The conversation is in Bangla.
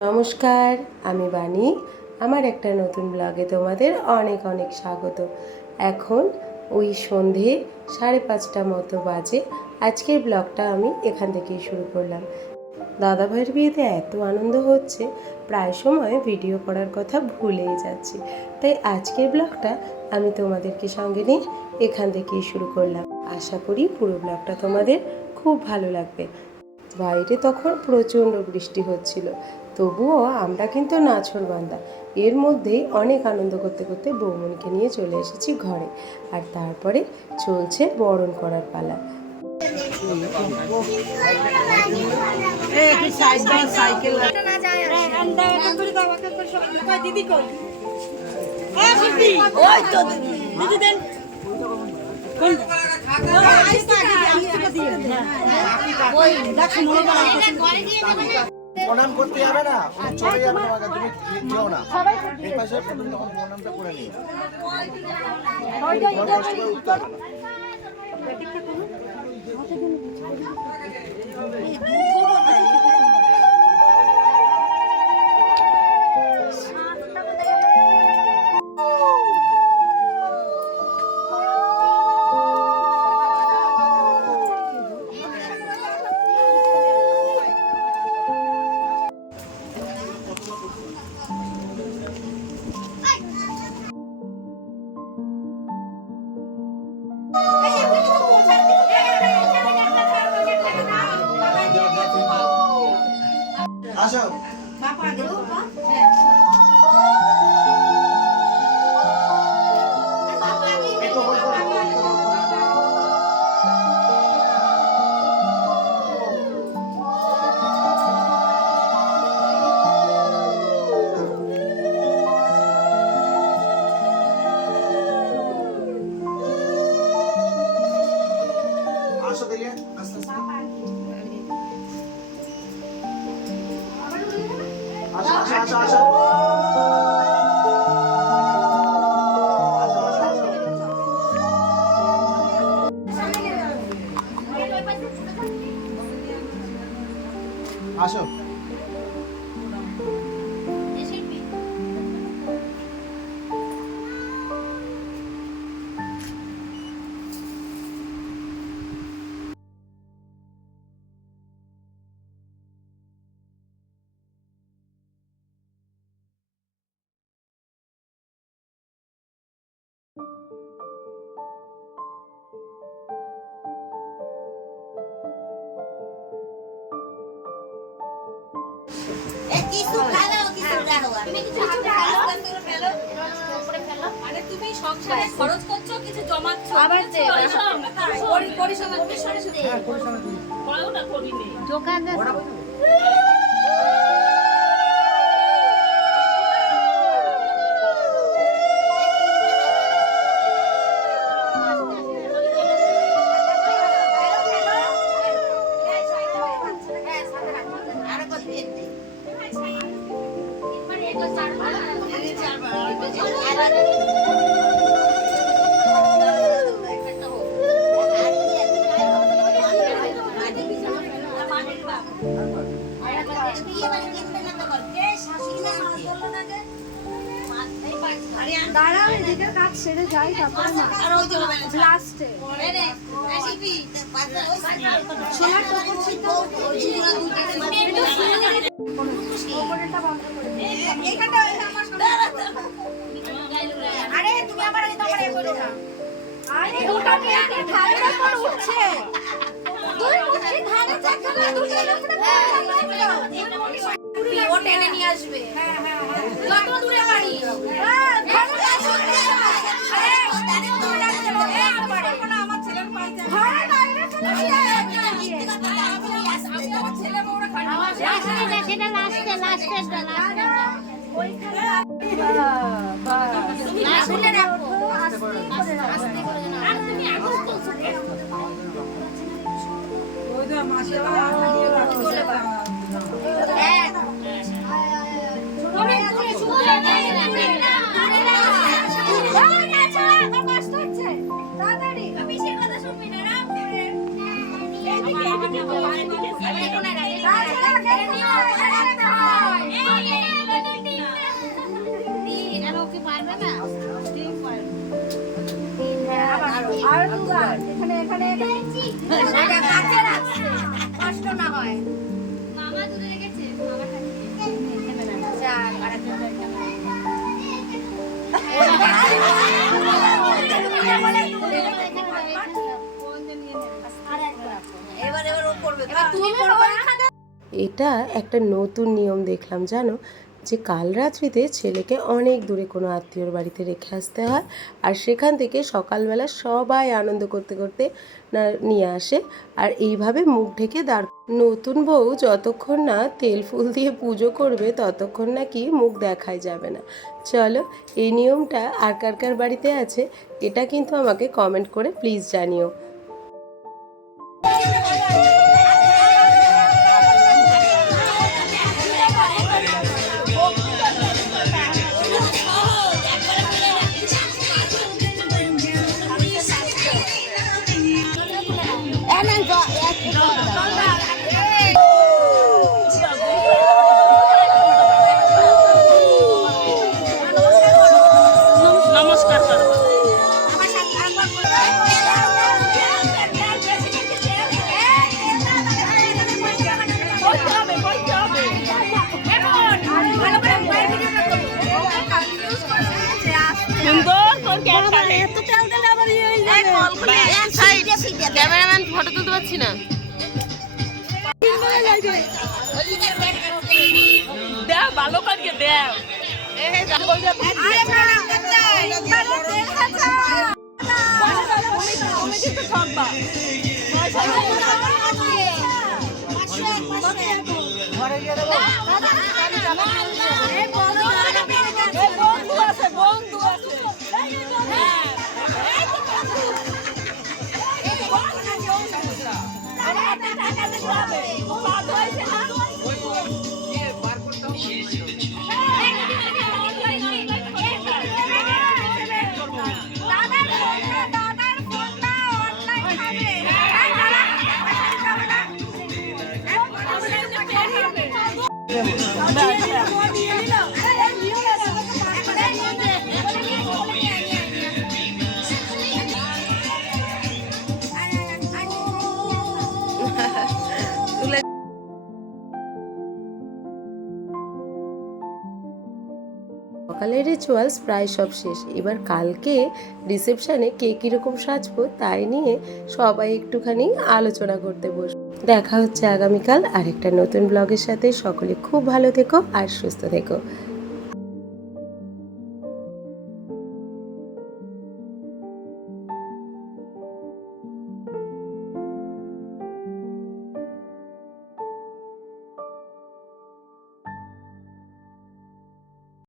নমস্কার, আমি বাণী। আমার একটা নতুন ব্লগে তোমাদের অনেক অনেক স্বাগত। এখন ওই সন্ধে 5:30 মতো বাজে। আজকের ব্লগটা আমি এখান থেকেই শুরু করলাম। দাদাভাইয়ের বিয়েতে এত আনন্দ হচ্ছে, প্রায় সময় ভিডিও করার কথা ভুলেই যাচ্ছি। তাই আজকের ব্লগটা আমি তোমাদেরকে সঙ্গে নিয়ে এখান থেকেই শুরু করলাম। আশা করি পুরো ব্লগটা তোমাদের খুব ভালো লাগবে। বাইরে তখন প্রচণ্ড বৃষ্টি হচ্ছিল, তবুও আমরা কিন্তু নাছোড়বান্দা। এর মধ্যেই অনেক আনন্দ করতে করতে বৌমনিকে নিয়ে চলে এসেছি ঘরে। আর তারপরে চলছে বরণ করার পালা। প্রণাম করতে যাবে না, চলে যাবে তোমাকে, তুমি যেও না, এই পাশে তখন প্রণামটা করে নিও। আসো আসো দেখে আস্তে আস্তে আসো আসো আসো আসো। তুমি সংসারে খরচ করছো, কিছু জমাচ্ছ, আবার দোকানদার দাঁড়াও, এদিকে কাজ সেরে যাই, তারপরে না লাস্টে সোনার টোপর ছিল ওপরেরটা বন্ধ করে এইখানটা আরে তুমি আমার তোমার এ বলো না, আরে দুটো মেয়েকে ধারের উপর উঠছে, দুই মুঠি ধারে চাকা দুটোর উপরে ও টেনে নিয়ে আসবে। হ্যাঁ হ্যাঁ যত দূরে পারি আমার ছেলের পাইতে তাড়াতাড়ি দুবার এখানে এখানে এটা কাছে রাখছে কষ্ট না হয় মামা দূরে রেখেছে মামা কাছে যাক আরেকটা এটা একটা নতুন নিয়ম দেখলাম জানো, যে কাল রাত্রিতে ছেলেকে অনেক দূরে কোনো আত্মীয়র বাড়িতে রেখে আসতে হয়, আর সেখান থেকে সকালবেলা সবাই আনন্দ করতে করতে নিয়ে আসে, আর এইভাবে মুখ ঢেকে দাঁড়। নতুন বউ যতক্ষণ না তেল ফুল দিয়ে পুজো করবে ততক্ষণ নাকি মুখ দেখাই যাবে না। চলো, এই নিয়মটা আর কার কার বাড়িতে আছে এটা কিন্তু আমাকে কমেন্ট করে প্লিজ জানিও। ক্যামেরাম্যান ফটো তুলতে পারছি না। দেখ ভালো করে দেখ। সকালের রিচুয়ালস প্রায় সব শেষ, এবার কালকে রিসেপশনে কে কীরকম সাজবো তাই নিয়ে সবাই একটুখানি আলোচনা করতে বসবো। দেখা হচ্ছে আগামীকাল আরেকটা নতুন ব্লগের সাথে। সকলে খুব ভালো থেকো আর সুস্থ থেকো।